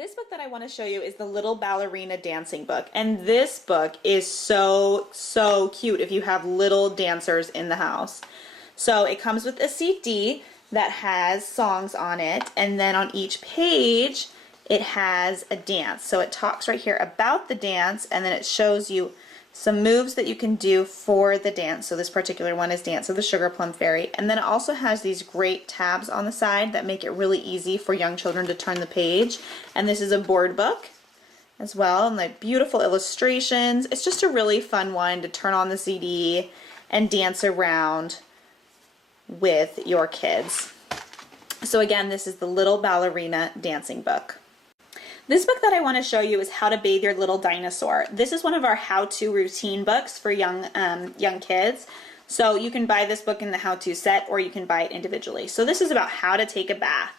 This book that I want to show you is the Little Ballerina Dancing Book, and this book is so cute if you have little dancers in the house. So it comes with a CD that has songs on it, and then on each page it has a dance. So it talks right here about the dance, and then it shows you some moves that you can do for the dance. So this particular one is Dance of the Sugar Plum Fairy. And then it also has these great tabs on the side that make it really easy for young children to turn the page. And this is a board book as well, and like beautiful illustrations. It's just a really fun one to turn on the CD and dance around with your kids. So again, this is the Little Ballerina Dancing Book. This book that I want to show you is How to Bathe Your Little Dinosaur. This is one of our how-to routine books for young kids. So you can buy this book in the how-to set, or you can buy it individually. So this is about how to take a bath.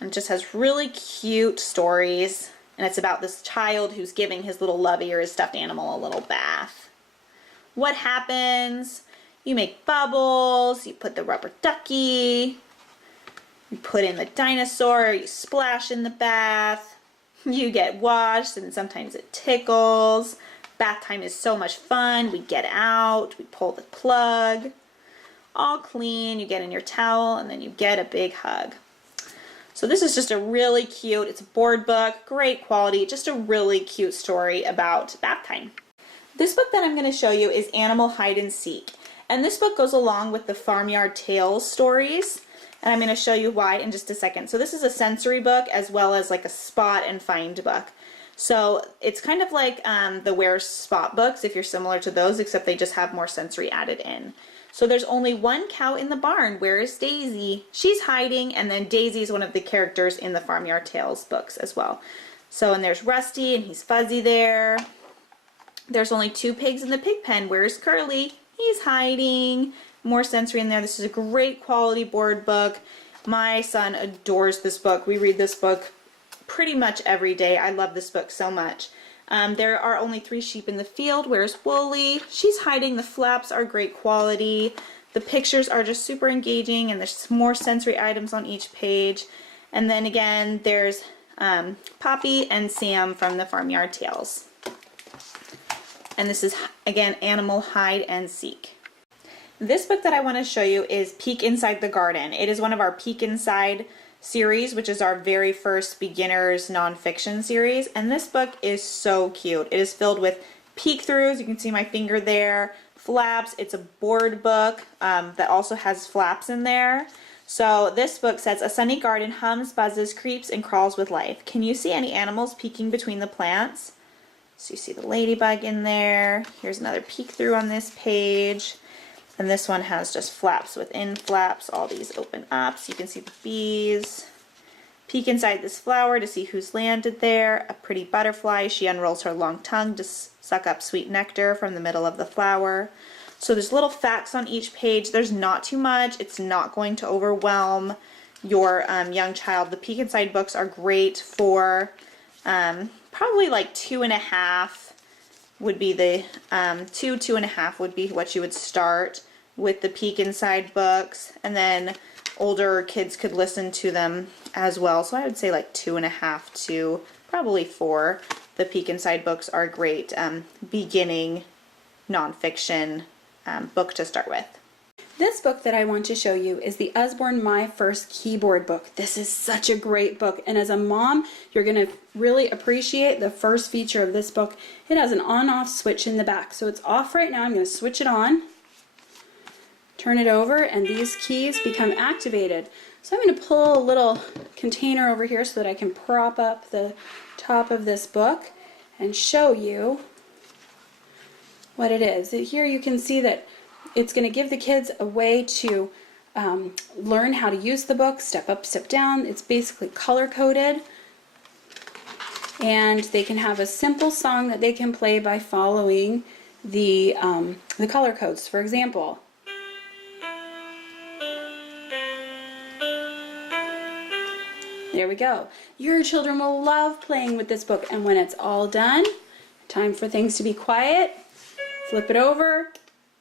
And it just has really cute stories. And it's about this child who's giving his little lovey or his stuffed animal a little bath. What happens? You make bubbles, you put the rubber ducky, you put in the dinosaur, you splash in the bath. You get washed, and sometimes it tickles. Bath time is so much fun. We get out, we pull the plug, all clean. You get in your towel, and then you get a big hug. So this is just a really cute, it's a board book, great quality, just a really cute story about bath time. This book that I'm going to show you is Animal Hide and Seek. And this book goes along with the Farmyard Tales stories. And I'm going to show you why in just a second. So this is a sensory book as well as like a spot and find book. So it's kind of like the Where's Spot books, if you're similar to those, except they just have more sensory added in. So there's only one cow in the barn. Where is Daisy? She's hiding, and then Daisy is one of the characters in the Farmyard Tales books as well. So, and there's Rusty, and he's fuzzy there. There's only two pigs in the pig pen. Where's Curly? He's hiding. More sensory in there. This is a great quality board book. My son adores this book. We read this book pretty much every day. I love this book so much. There are only 3 sheep in the field. Where's Woolly? She's hiding. The flaps are great quality. The pictures are just super engaging, and there's more sensory items on each page. And then again, there's Poppy and Sam from the Farmyard Tales. And this is, again, Animal Hide and Seek. This book that I want to show you is Peek Inside the Garden. It is one of our Peek Inside series, which is our very first beginners nonfiction series. And this book is so cute. It is filled with peek-throughs. You can see my finger there. Flaps. It's a board book that also has flaps in there. So this book says, a sunny garden hums, buzzes, creeps, and crawls with life. Can you see any animals peeking between the plants? So you see the ladybug in there. Here's another peek-through on this page. And this one has just flaps within flaps. All these open up so you can see the bees. Peek inside this flower to see who's landed there. A pretty butterfly. She unrolls her long tongue to suck up sweet nectar from the middle of the flower. So there's little facts on each page. There's not too much. It's not going to overwhelm your young child. The Peek Inside books are great for probably like 2.5 would be the 2.5 would be what you would start with the Peek Inside books, and then older kids could listen to them as well. So I would say like 2.5 to probably 4. The Peek Inside books are a great beginning nonfiction book to start with. This book that I want to show you is the Usborne My First Keyboard book. This is such a great book, and as a mom, you're going to really appreciate the first feature of this book. It has an on-off switch in the back, so it's off right now. I'm going to switch it on, turn it over, and these keys become activated. So I'm going to pull a little container over here so that I can prop up the top of this book and show you what it is. Here you can see that it's going to give the kids a way to learn how to use the book, step up, step down. It's basically color-coded. And they can have a simple song that they can play by following the color codes. For example, there we go. Your children will love playing with this book. And when it's all done, time for things to be quiet, flip it over,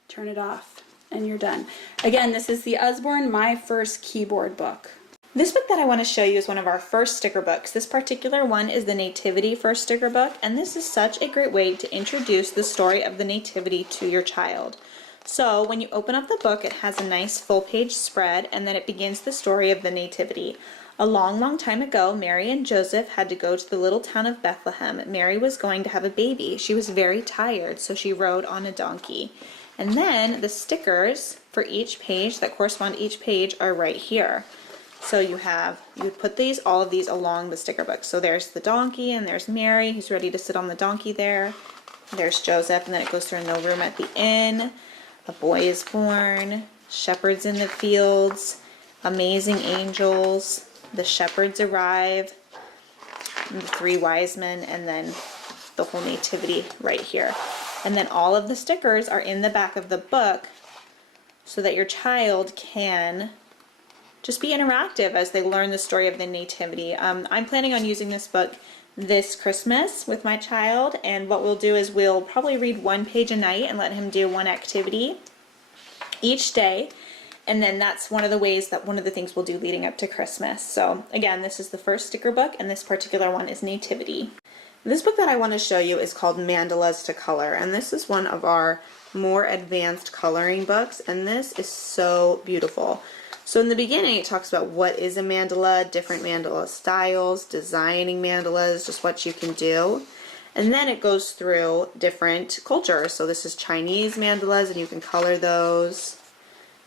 turn it off, and you're done. Again, this is the Usborne My First Keyboard book. This book that I want to show you is one of our first sticker books. This particular one is the Nativity first sticker book, and this is such a great way to introduce the story of the Nativity to your child. So when you open up the book, it has a nice full page spread, and then it begins the story of the Nativity. A long, long time ago, Mary and Joseph had to go to the little town of Bethlehem. Mary was going to have a baby. She was very tired, so she rode on a donkey. And then the stickers for each page that correspond to each page are right here. So you would put all of these along the sticker book. So there's the donkey, and there's Mary, who's ready to sit on the donkey there. There's Joseph, and then it goes through no room at the inn. A boy is born. Shepherds in the fields. Amazing angels. The shepherds arrive. And the three wise men, and then the whole nativity right here. And then all of the stickers are in the back of the book so that your child can just be interactive as they learn the story of the nativity. I'm planning on using this book this Christmas with my child, and what we'll do is we'll probably read one page a night and let him do one activity each day, and then that's one of the things we'll do leading up to Christmas. So again, this is the first sticker book, and this particular one is Nativity. This book that I want to show you is called Mandalas to Color, and this is one of our more advanced coloring books, and this is so beautiful. So in the beginning, it talks about what is a mandala, different mandala styles, designing mandalas, just what you can do. And then it goes through different cultures. So this is Chinese mandalas, and you can color those.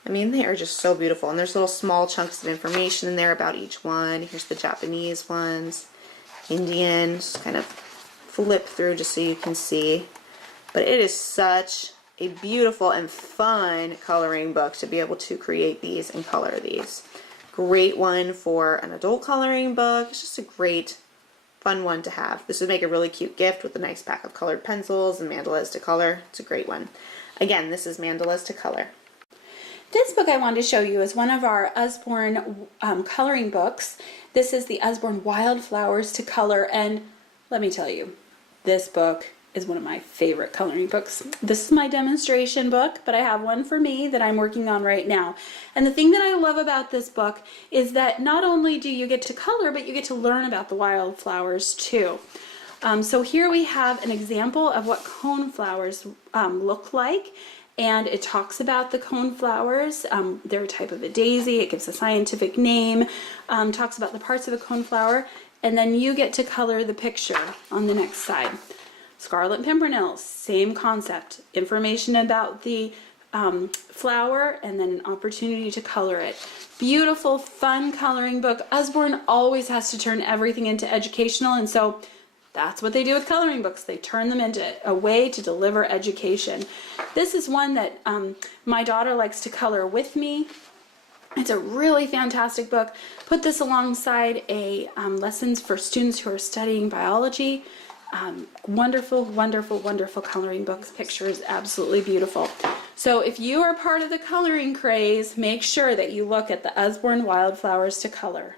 I mean, they are just so beautiful. And there's little small chunks of information in there about each one. Here's the Japanese ones, Indian, just kind of flip through just so you can see. But it is such a beautiful and fun coloring book to be able to create these and color these. Great one for an adult coloring book. It's just a great, fun one to have. This would make a really cute gift with a nice pack of colored pencils and mandalas to color. It's a great one. Again, this is Mandalas to Color. This book I wanted to show you is one of our Usborne coloring books. This is the Usborne Wildflowers to Color, and let me tell you, this book is one of my favorite coloring books. This is my demonstration book, but I have one for me that I'm working on right now. And the thing that I love about this book is that not only do you get to color, but you get to learn about the wildflowers too. So here we have an example of what coneflowers look like, and it talks about the coneflowers. They're a type of a daisy. It gives a scientific name, talks about the parts of a coneflower, and then you get to color the picture on the next side. Scarlet Pimpernel, same concept. Information about the flower, and then an opportunity to color it. Beautiful, fun coloring book. Usborne always has to turn everything into educational, and so that's what they do with coloring books. They turn them into a way to deliver education. This is one that my daughter likes to color with me. It's a really fantastic book. Put this alongside a lessons for students who are studying biology. Wonderful, wonderful, wonderful coloring book. Picture is absolutely beautiful. So if you are part of the coloring craze, make sure that you look at the Usborne Wildflowers to Color.